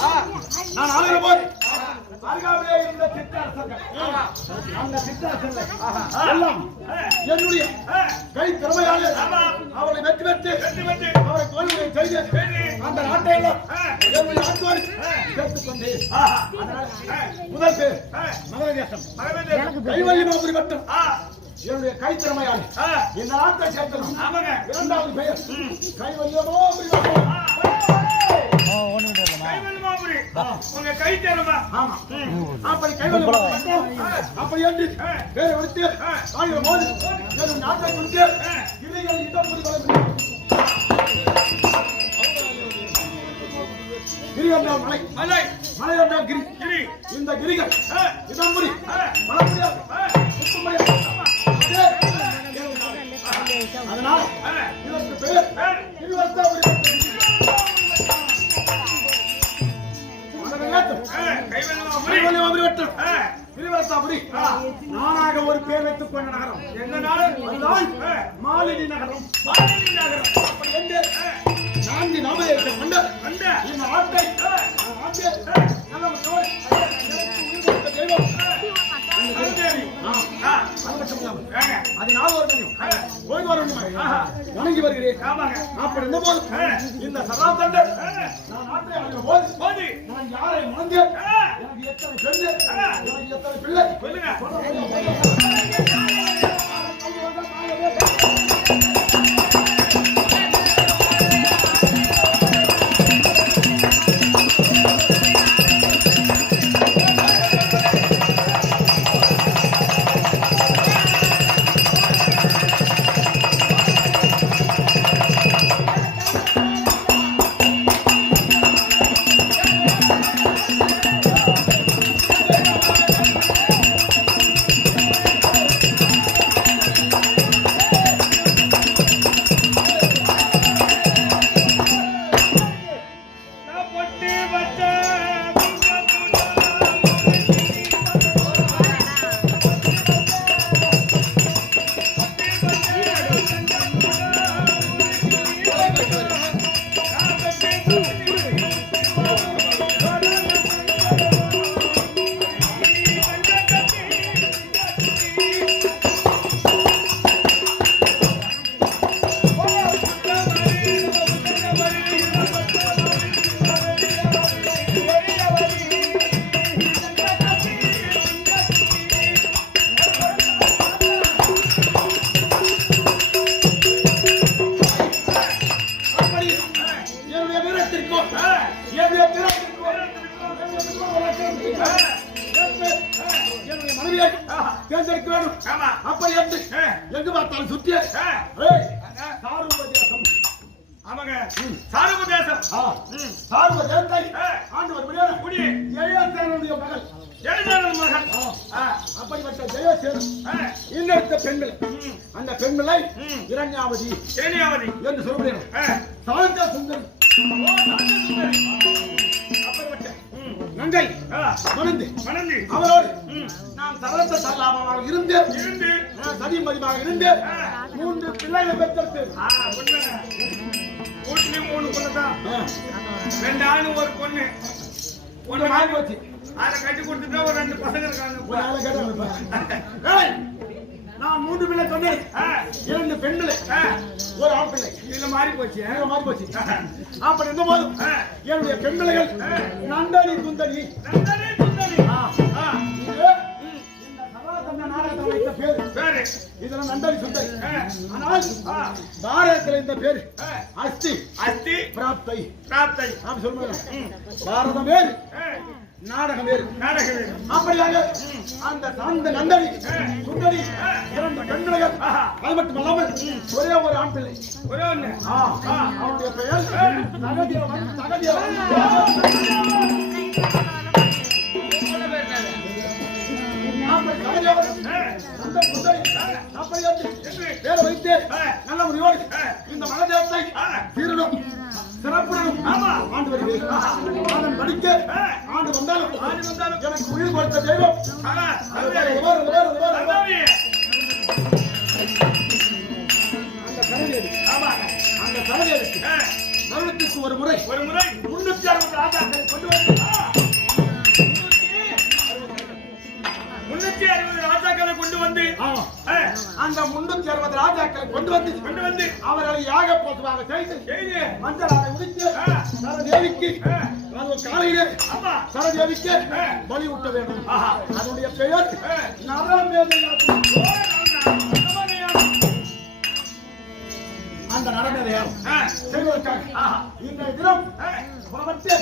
நான் ஆளுகிற போது அருகாமையிலே இருந்த சிற்றரசர்கள் அந்த சிற்றரசர்கள் எல்லாம் என்னுடைய கை திறமையாலே அவளை வெற்றி அவரை தோல்வியை செய்து அந்த நாட்டை எல்லாம் என்னுடைய ஆட்சியோடு சேர்த்துக் கொண்டு முதல் பேர் மகதேசம் கைவல்லிமாபுரி மட்டும் என்னுடைய கை திறமையாலே இந்த நாட்டை சேர்த்தணும். இரண்டாவது பெயர் கைவல்லிமாபுரி உங்க கை தேர்மா அப்படி அப்படி என்று வேற எடுத்து போது நாட்டை கொடுத்து இலைகள் இடம் கிரி என்றால் மலை மலை மலை என்றால் கிரி கிரி இந்த கிரிகள் இடம்புரி மலமுடியாது அதனால் இதற்கு பெயர் நானாக ஒரு பேர் வைத்துக் கொண்ட நகரம் எந்த நகரம்? மாலினி நகரம். நான்கு நாமதேச மண்டல் இந்த ஆட்டை வணங்கி வருகிறேன். அப்படி இருந்த போது இந்த சராசண்டர் நான் நாட்டை போது நான் யாரை மணந்தேன், எனக்கு எத்தனை பெண்ணு, எனக்கு எத்தனை பிள்ளை அப்படி எங்கு பார்த்தாலும் சுத்திய அப்படிப்பட்ட ஜெயசேனன் இன்னொருத்த பெண்கள் அந்த பெண்களை இரண்யாவதி என்று சொல்கிறேன். சாந்த சுந்தரி நங்கை மணந்து அவரோடு நான் சரத்த சல்லாமாக இருந்து சதி மதிமாக இருந்து 3 பிள்ளைகளை பெற்றது. 3 பொண்ணுதான், 2 ஆணு 1 பொண்ணு. பொண்ணு மாறி போச்சு. அதை கட்டி கொடுத்துட்டா ஒரு 2 பசங்க இருக்காங்க. நான் 3 பிள்ளை சொன்னேன், 2 பெண்களை 1 ஆண் பிள்ளை. இதுல மாறி போச்சு. அப்படி இருந்த போது என்னுடைய பெண்பிள்ளைகள் நந்தனி குந்தனி நாடகத்தில் வைத்த பேரு இதுல நந்தனி சுந்தரி. ஆனால் பாரதத்தில் இந்த பேரு அஸ்தி பிராப்தை. நாம் சொல்லுங்க பாரதம் வேறு நாடகம் வேறு. அப்படியாக அந்த நந்தனி சுந்தரி 2 பெண்பிள்ளைகள். அது மட்டுமல்லாமல் ஒரே ஒரு ஆண் பிள்ளை. அவனுடைய பெயர் பேரை வைத்து நல்ல முறையோடு இந்த மனதேசத்தை தீரணும் சிறப்புடனும் ஆண்டு வருகிறேன். அதன் படிக்க ஆண்டு வந்தாலும் எனக்கு உயிர் கொடுத்த தெய்வம் அந்த தலைவருக்கு வருடத்துக்கு ஒரு முறை 360 ஆசாக்களை கொண்டு வந்து பொதுவாக செய்து மஞ்சள் ஆடை உடுத்தி சரதேவிக்கு காலையிலே சரதேவிக்கு பலி ஊட்ட வேண்டும். அதனுடைய பெயர் அந்த நரமேதையார் செய்வதற்காக இன்றைய தினம் புறப்பட்டு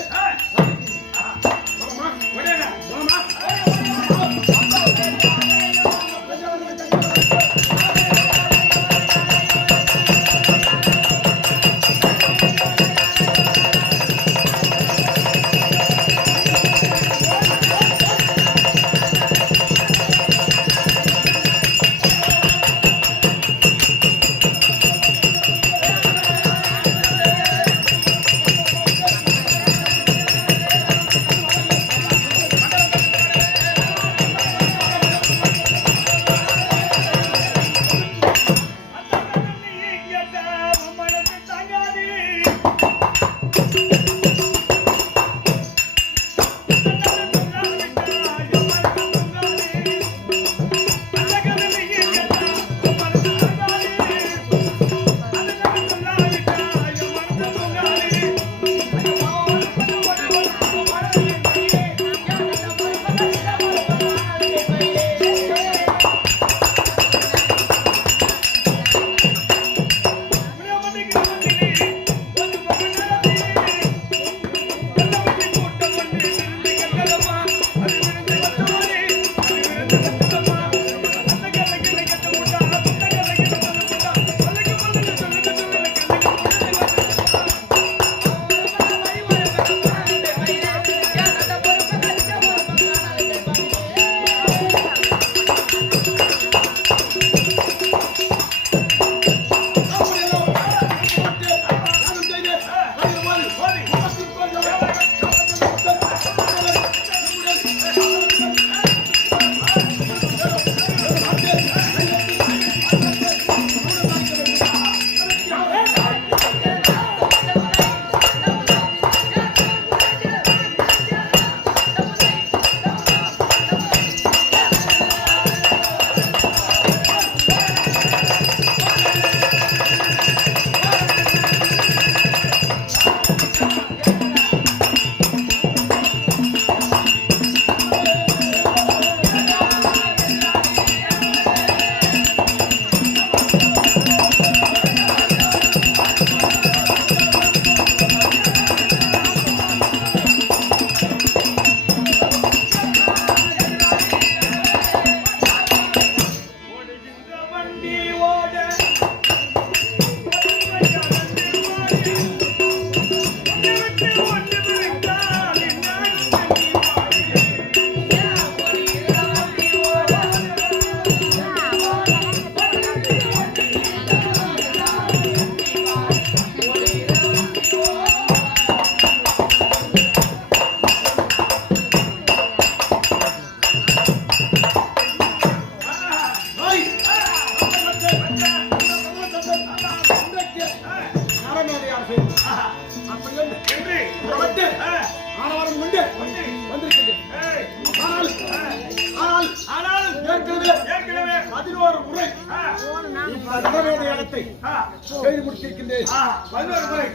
செய்து முடித்திருக்கின்றேன். 11 முறை.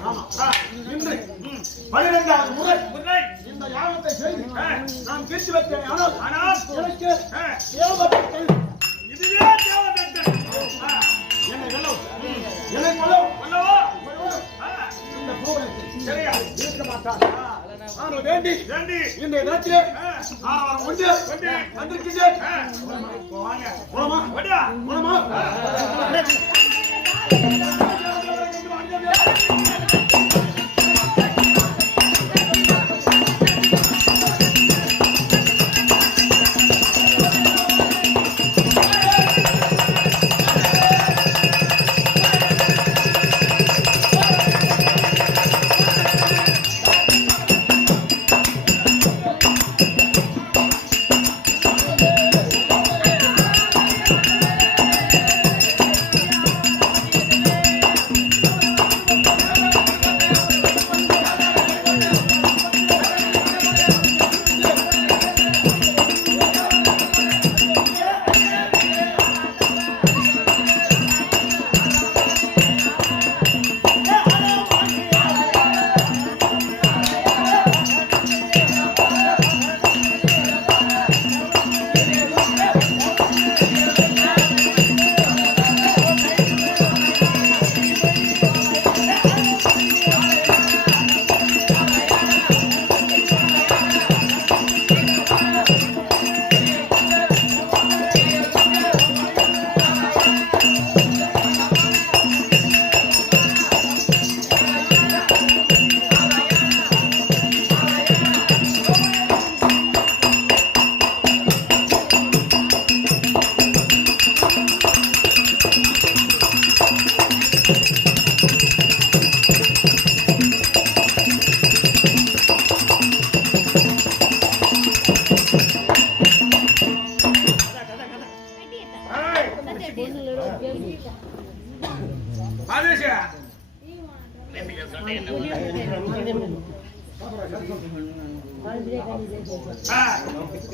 இன்று 12வது முறை இந்த யாகத்தை செய்து நான் கேட்டு வைத்தேன். ஆனால் எனக்கு தேவதத்தை இதுவே தேவதத்தை என்னை வெல்லவும் என்னை கொல்லவோ இந்த கோவிலுக்கு சரியா இருக்க மாட்டார். ஆனால் வேண்டி இந்த இடத்திலே வந்திருக்கின்றேன்.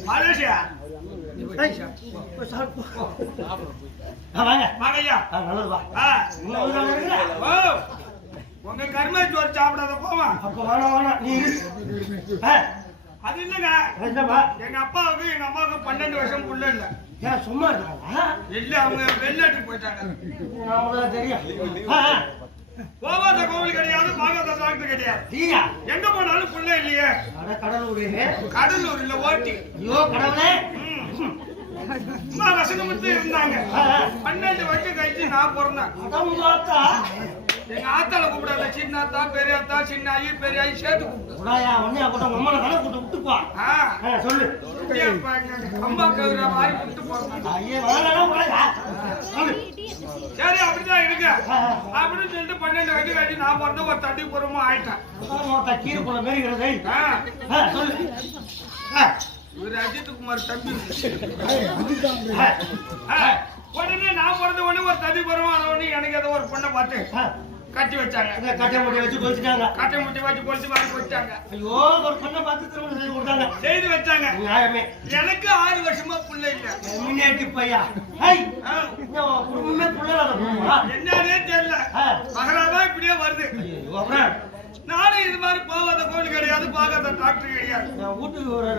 மலேசியா வாங்க வாங்கய்யா. நல்லதுப்பா இன்னும் ஒரு நாள் இருக்குதா? ஓ, உங்க கருமாச்சோறு சாப்பிடாத போவா. அப்ப வேணாம் நீ அது இல்லைங்க, என்னப்பா எங்க அப்பாவுக்கு எங்க அம்மாவுக்கு 12 வருஷம் புள்ள இல்ல. ஏன் சும்மா இருக்காங்களா இல்ல, அவங்க வெளிநாட்டுக்கு போயிட்டாங்க. நமக்கு தெரியும் போகாத கோவில் கிடையாது, பார்க்காத டாக்டர் கிடையாது. நீயா எங்க போனாலும் புள்ள இல்லையே. அட கடலூர் கடலூர் இல்ல, ஓட்டி. ஐயோ கடவுளே அம்மா வசனமுத்து இருந்தாங்க. 12 வருஷம் கழிச்சு நான் பிறந்தேன். அதான் பார்த்தா எங்க ஆத்தால கூப்பிடாத, சின்னாத்தா பெரியாத்தா சின்னாயி பெரியாயி சேர்த்து கூப்பிடு. உடாயா ஒன்னையா கூட உம்மனை கடை கூட்ட விட்டுப்பா சொல்லு அம்மா கவுர மாதிரி விட்டு போறேன். ஐயே வேணாம் சொல்லு சரி, அப்படிதான் இருக்கு அப்படின்னு சொல்லிட்டு 12 வருஷம் கழிச்சு நான் பிறந்த ஒரு 34 ஆயிட்டேன். கீரைக்குள்ள மேரிக்கிறது சொல்லு இவர் அஜித்குமார் தம்பி. உடனே நான் பிறந்த உடனே ஒரு 34 ஆன உடனே எனக்கு ஏதோ ஒரு பொண்ணை பார்த்து கட்டி வச்சாங்க. கட்டை முட்டி வச்சு கொளுத்திட்டாங்க. கட்டை முட்டி வச்சு கொளுத்தி வாங்கி வச்சாங்க. ஐயோ ஒரு பொண்ணை பார்த்து திருமணம் செய்து கொடுத்தாங்க. செய்து வச்சாங்க. நியாயமே. எனக்கு 6 வருஷமா புள்ள இல்ல. முன்னேற்றி பையா குடும்பமே புள்ள என்னன்னே தெரியல, மகராதான் இப்படியே வருது. நானும் இது மாதிரி போகாத கோவில் கிடையாது, பார்க்காத டாக்டர் கிடையாது. வீட்டுக்கு ஒரு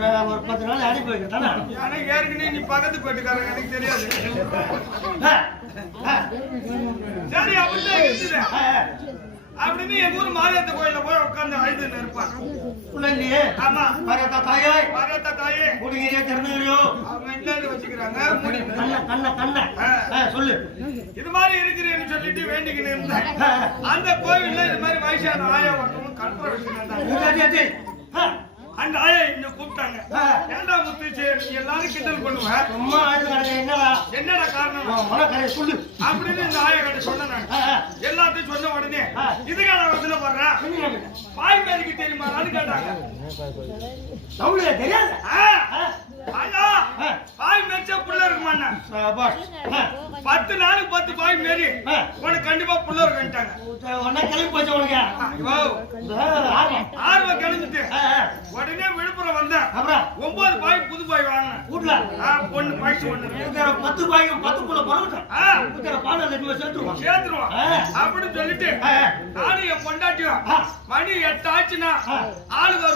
10 நாள் அனுப்பி வைக்கிறதானே. எனக்கு ஏற்கனவே நீ பக்கத்து போயிட்டுக்காரங்க, எனக்கு தெரியாது. சரி, அப்படிதான் இருக்குது. அப்படின்னு எங்க ஊர் மாரியாத்த கோயில போய் உட்கார்ந்து அழுதுன்னு இருப்பான். இல்லையே ஆமா, மாரியாத்தா தாயே மாரியாத்தா தாயே முடிகிறியா திறந்துறியோ அவங்க இல்லாத வச்சுக்கிறாங்க. சொல்லு இது மாதிரி இருக்கிறேன்னு சொல்லிட்டு வேண்டிக்கின்னு இருந்தேன். அந்த கோவில்ல இது மாதிரி வயசான ஆயா ஒருத்தவங்க கற்பூரம் வச்சுருந்தாங்க. அந்த ஆயா என்ன கூப்பிட்டாங்க. ஏண்டா முத்து, சரி நீ எல்லாரும் கிண்டல் பண்ணுவேன், என்னடா காரணம் சொல்லு அப்படின்னு இந்த ஆயா கிட்ட சொன்னேன். எல்லாத்தையும் சொன்ன உடனே இதுக்கான வசல போடுறேன், பாய் மேலுக்கு தெரியுமான்னு கேட்டாங்க. தெரியாது ஆயா பாய் மேய்ச்சா புள்ள இருக்குமாண்ணா? 10 நாளுக்கு 10 பாய் மேரி உனக்கு கண்டிப்பா புள்ள இருக்குன்ட்டாங்க. ஒன்னா கிளம்பி போச்சு உனக்கு ஆர்வம் கிளம்பிட்டு உடனே விழுப்புரம் வந்தேன். 9 பாய் புது பாய் வாங்கினேன். வீட்டுல பொண்ணு பாய்ச்சி ஒண்ணு 10 பாய் 10 புள்ள பிறகுட்டோம் சேர்த்துருவான் அப்படின்னு சொல்லிட்டு நானும் என் பொண்டாட்டியும் மணி 8 ஆச்சுன்னா ஆளுக்கு